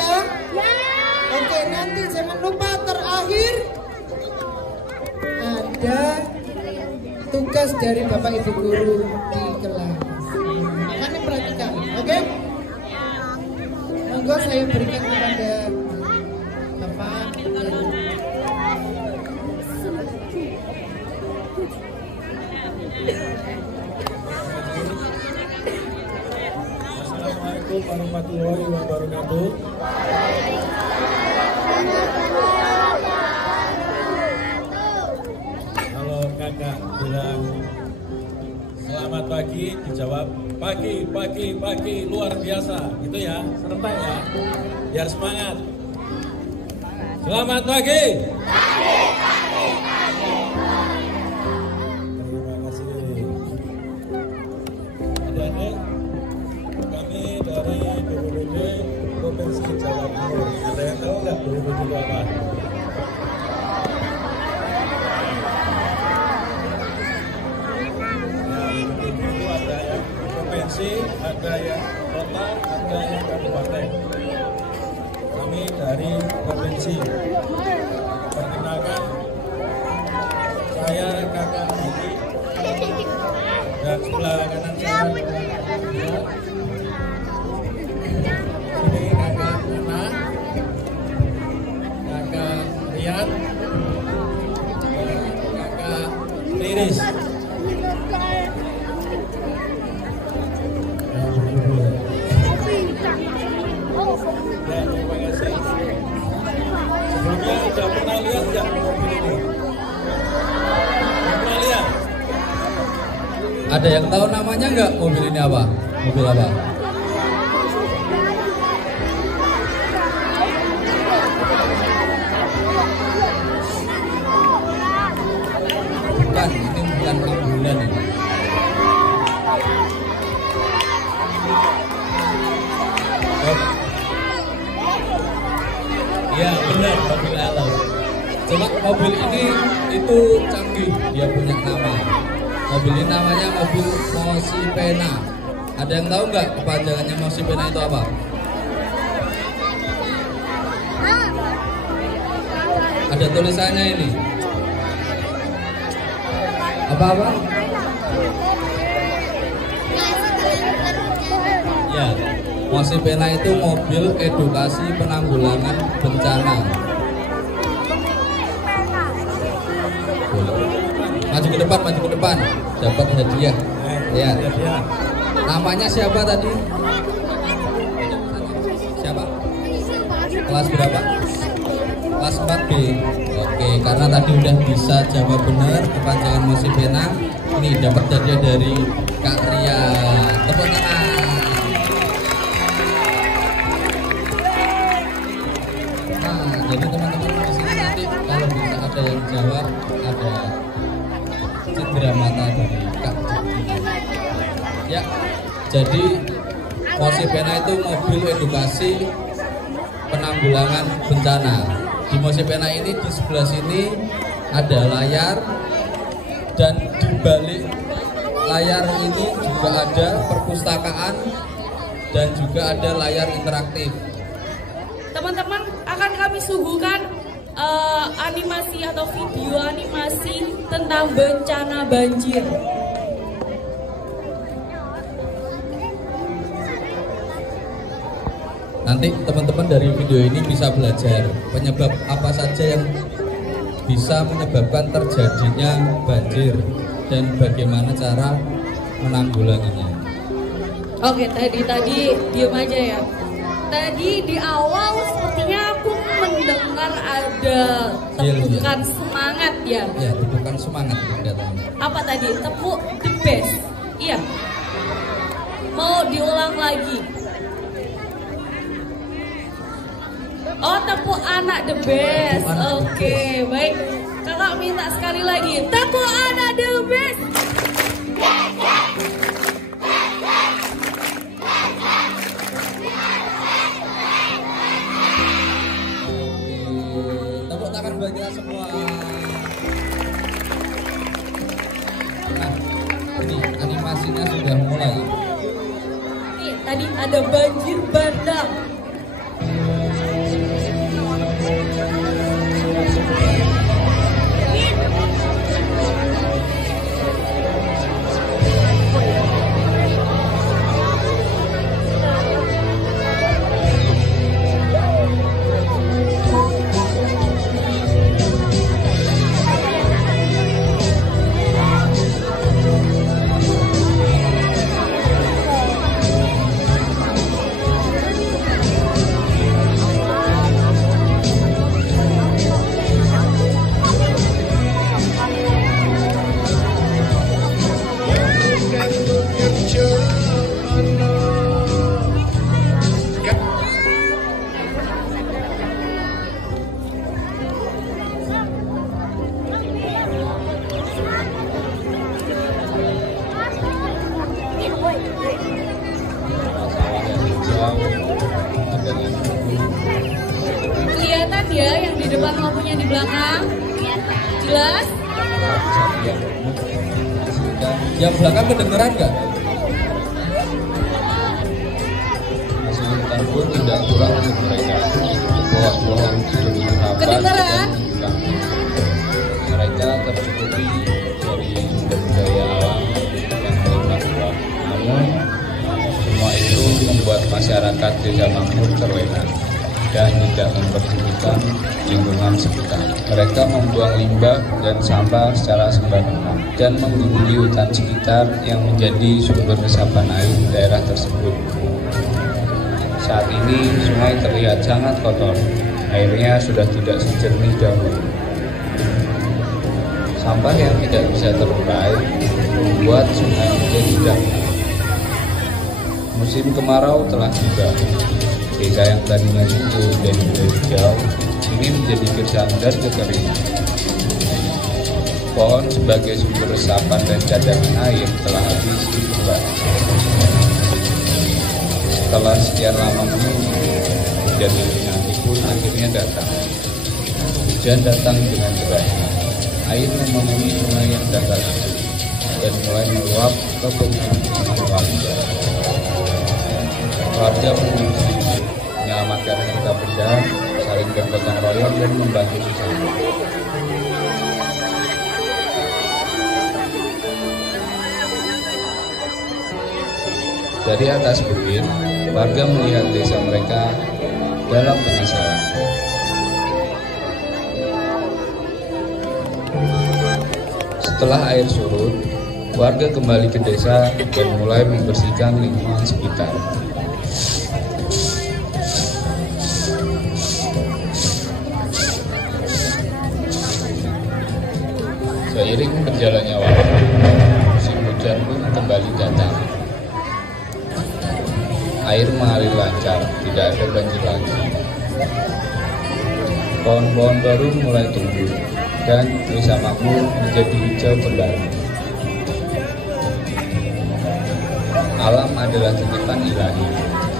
ya? Oke, nanti jangan lupa terakhir ada tugas dari Bapak Ibu Guru di kelas. Makanya perhatikan, oke? Monggo saya berikan kepada Bapak. Assalamualaikum warahmatullahi wabarakatuh. Kalau kakak bilang selamat pagi, dijawab pagi luar biasa, gitu ya, serentak ya, biar semangat. Selamat pagi. Terima kasih. Adik-adik, kami dari BPBD Provinsi Jawa Timur. Ada yang tahu nggak BPBD itu apa? Itu ada yang provinsi, ada yang kota, ada yang kabupaten. Kami dari provinsi. Perkenalkan, saya kakak Diki dan sebelah kanan saya ini kakak Nana, kakak Rian, dan kakak Riris. Terima kasih. Sebelumnya sudah pernah lihat nggak mobil ini? Pernah lihat? Ada yang tahu namanya nggak mobil ini apa? Mobil apa? Bukan, ini bukan ambulan ini. Ya benar, mobil alam. Cuma mobil ini itu canggih, dia punya nama. Mobil ini namanya mobil Mosi Pena. Ada yang tahu nggak kepanjangannya Mosi Pena itu apa? Ada tulisannya ini. Apa-apa? Ya, Mosi Pena itu mobil edukasi penanggulangan bencana. Maju ke depan, dapat hadiah. Ya. Namanya siapa tadi? Siapa? Kelas berapa? Kelas 4B. Oke, karena tadi udah bisa jawab benar kepanjangan Mosi Pena. Ini dapat hadiah dari Kak Ria. Tepuk tangan. Nah, jadi teman-teman di sini nanti kalau bisa ada yang jawab, ada cendera mata dari Kak Diki. Ya, jadi Mosi Pena itu mobil edukasi penanggulangan bencana. Di Mosi Pena ini di sebelah sini ada layar, dan di balik layar ini juga ada perpustakaan dan juga ada layar interaktif. Teman-teman, akan kami suguhkan animasi atau video animasi tentang bencana banjir. Nanti teman-teman dari video ini bisa belajar penyebab apa saja yang bisa menyebabkan terjadinya banjir dan bagaimana cara menanggulanginya. Oke, tadi diem aja ya. Tadi di awal sepertinya aku mendengar ada tepukan semangat ya. Ya, tepukan semangat katanya. Apa tadi? Tepuk the best. Iya. Mau diulang lagi. Oh, tepuk anak the best. Oke, baik. Kakak minta sekali lagi. Tepuk anak the best. Tepuk tangan buat kita semua. Nah, ini animasinya sudah mulai. Nih, tadi ada banjir bandang. ya yang di depan maupun yang di belakang? Jelas? Yang belakang kedengeran nggak? Hasil pun tidak kurang untuk mereka. Pohon-pohon begitu rapat Kedengeran? dan hilang. Mereka tercukupi dari sumber daya alam yang melimpah ruah. Namun semua itu membuat masyarakat Desa Makmur terlena dan tidak memperhatikan lingkungan sekitar. Mereka membuang limbah dan sampah secara sembarangan dan mengguguli hutan sekitar yang menjadi sumber resapan air daerah tersebut. Saat ini sungai terlihat sangat kotor. Airnya sudah tidak sejernih dahulu. Sampah yang tidak bisa terurai membuat sungai menjadi dalam. Musim kemarau telah tiba. Desa yang tadinya subur dan hijau ini menjadi gersang dan kekeringan. Pohon sebagai sumber resapan dan cadangan air telah habis ditebang. Setelah sekian lama menunggu, hujan nanti pun akhirnya datang. Hujan datang dengan derasnya. Air memenuhi sungai yang datar itu dan mulai meluap ke pemukiman warga. Warga mengungsi, menyelamatkan harta benda, saling bergotong royong dan membantu sesama. Dari atas bukit, warga melihat desa mereka dalam penyesalan. Setelah air surut, warga kembali ke desa dan mulai membersihkan lingkungan sekitar. Seiring berjalannya waktu, musim hujan pun kembali datang. Air mengalir lancar, tidak ada banjir lagi. Pohon-pohon baru mulai tumbuh dan Desa Makmur menjadi hijau kembali. Alam adalah titipan ilahi.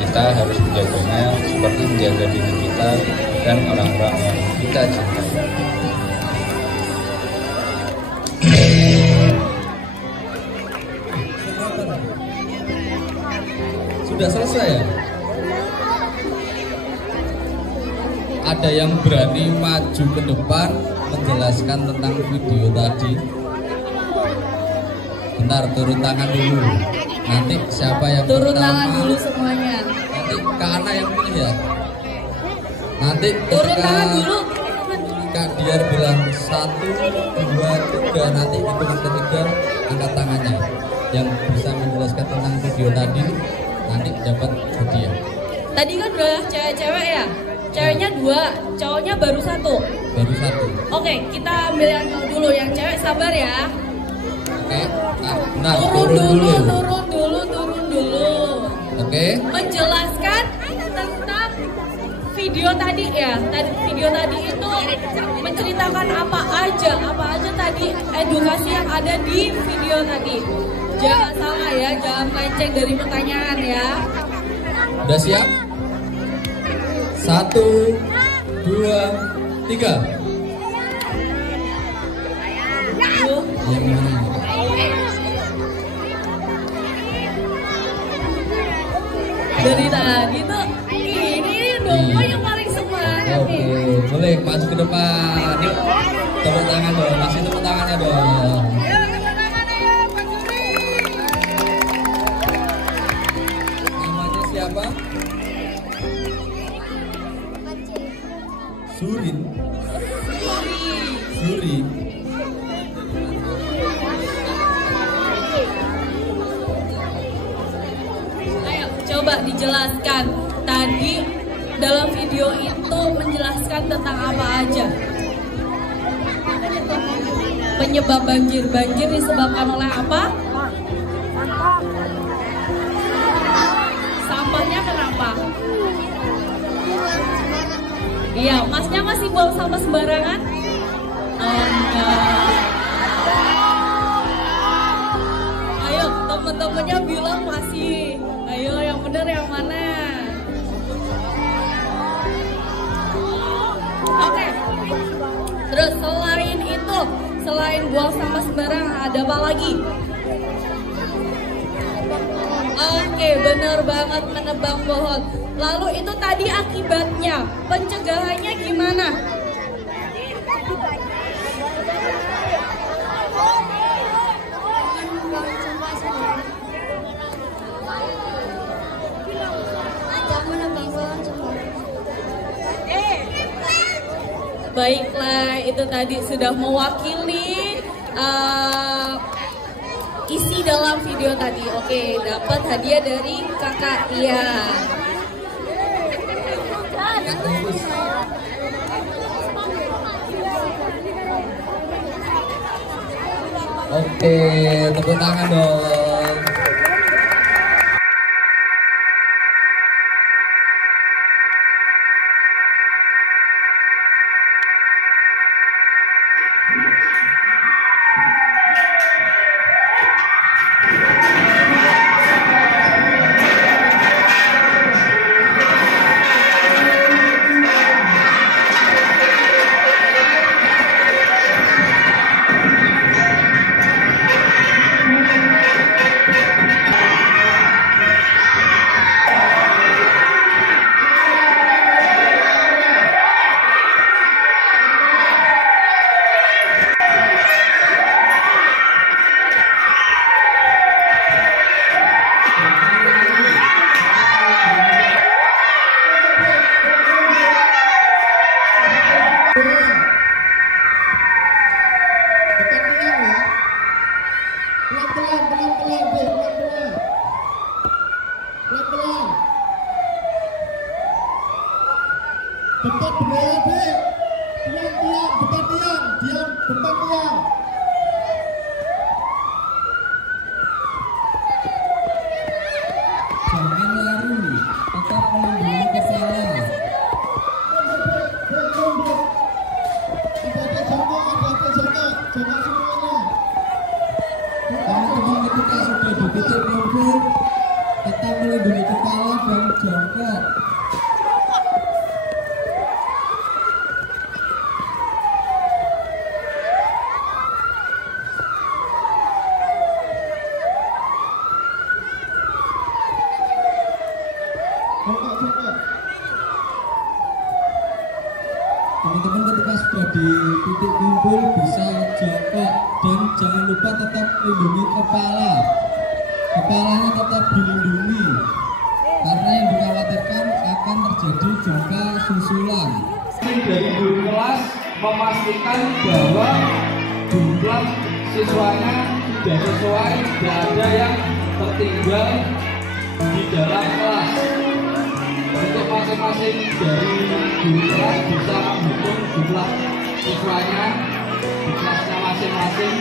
Kita harus menjaganya seperti menjaga diri kita dan orang-orang yang kita cintai. Sudah selesai ya? Ada yang berani maju ke depan menjelaskan tentang video tadi? Bentar, turun tangan dulu. Nanti siapa yang Turun pertama? tangan dulu semuanya. Nanti Kak Ana yang pilih ya. Nanti Turun ketika tangan dulu. Kak Diar bilang 1, 2, 3, nanti hitungan ketiga angkat tangannya. Yang bisa menjelaskan tentang video tadi nanti dapat hadiah. Tadi kan udah cewek-cewek ya? Ceweknya 2, cowoknya baru 1. Baru 1. Oke, kita ambil yang cowok dulu. Yang cewek sabar ya. Oke. Nah, Turun dulu. Oke. Menjelaskan tentang video tadi ya. Video tadi itu menceritakan apa aja tadi edukasi yang ada di video tadi. Jangan salah ya, jangan melenceng dari pertanyaan ya. Udah siap? 1, 2, 3. Yang mana ini? Dari tadi tuh ini dong yang paling semangat Oke, nih. boleh maju ke depan. Yuk, tepuk tangan dong. Masih tepuk tangannya dong. Namanya siapa? Surin. Suri. Ayo coba dijelaskan. Tadi dalam video itu menjelaskan tentang apa aja? Penyebab banjir. Banjir disebabkan oleh apa? Sampahnya kenapa? Iya, masnya masih buang sampah sembarangan? Enggak. Ayo, temen-temennya bilang masih. Ayo, yang bener yang mana? selain buang sampah sembarangan, ada apa lagi? Oke, bener banget, menebang pohon. Lalu itu tadi akibatnya, pencegahannya gimana? Baiklah, itu tadi sudah mewakili isi dalam video tadi. Oke, dapat hadiah dari Kakak Tia. Oke, tepuk tangan dong. Depan bendera B, tiang, depan tiang, diam, depan tiang. Jangan lari, tetap melindungi kepala. Ada jongkok, jongkok semuanya. Teman-teman ketika sudah di titik kumpul, tetap melindungi kepala dan jongkok. Teman-teman ketika sudah di titik kumpul bisa jongkok dan jangan lupa tetap lindungi kepala. Kepalanya tetap dilindungi karena yang dikhawatirkan akan terjadi gempa susulan. Dari guru kelas memastikan bahwa jumlah siswanya sudah sesuai, tidak ada yang tertinggal di dalam kelas. Untuk masing-masing dari guru kelas bisa menghitung jumlah siswanya di kelasnya masing-masing.